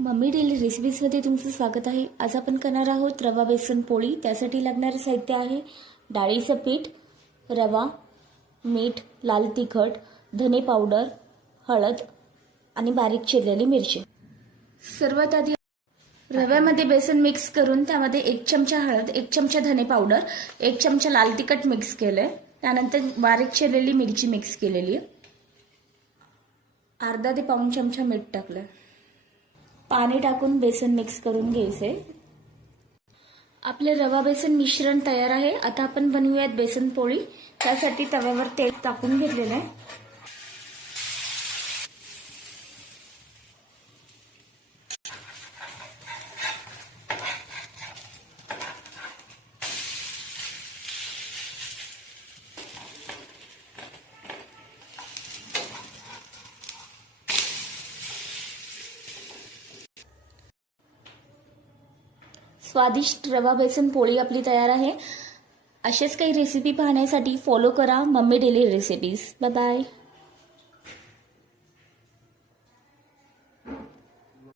Mummy daily रेसिपीजमध्ये तुमचं स्वागत आहे. आज आपण करणार आहोत रवा बेसन पोळी. त्यासाठी लागणारं साहित्य आहे डाळीचं पीठ रवा मीठ लाल तिखट धने पावडर हळद आणि बारीक चिरलेली मिरची. सर्वात आधी रव्यामध्ये बेसन मिक्स करून त्यामध्ये एक चमचा हळद एक चमचा धने पावडर एक चमचा लाल तिखट मिक्स केलंय. त्यानंतर बारीक चिरलेली मिरची मिक्स केलेली आहे. अर्धा ते पाऊण चमचा मीठ टाकलं पाणी टाकून बेसन मिक्स करून घ्यायचे. आपले रवा बेसन मिश्रण तयार आहे. आता आपण बनवूयात बेसन पोळी. त्यासाठी तव्यावर तेल टाकून घेतलेलं आहे. स्वादिष्ट रवा बेसन पोळी आपली तयार आहे. असेच काही रेसिपी पाहण्यासाठी फॉलो करा. Mummy daily recipes bye bye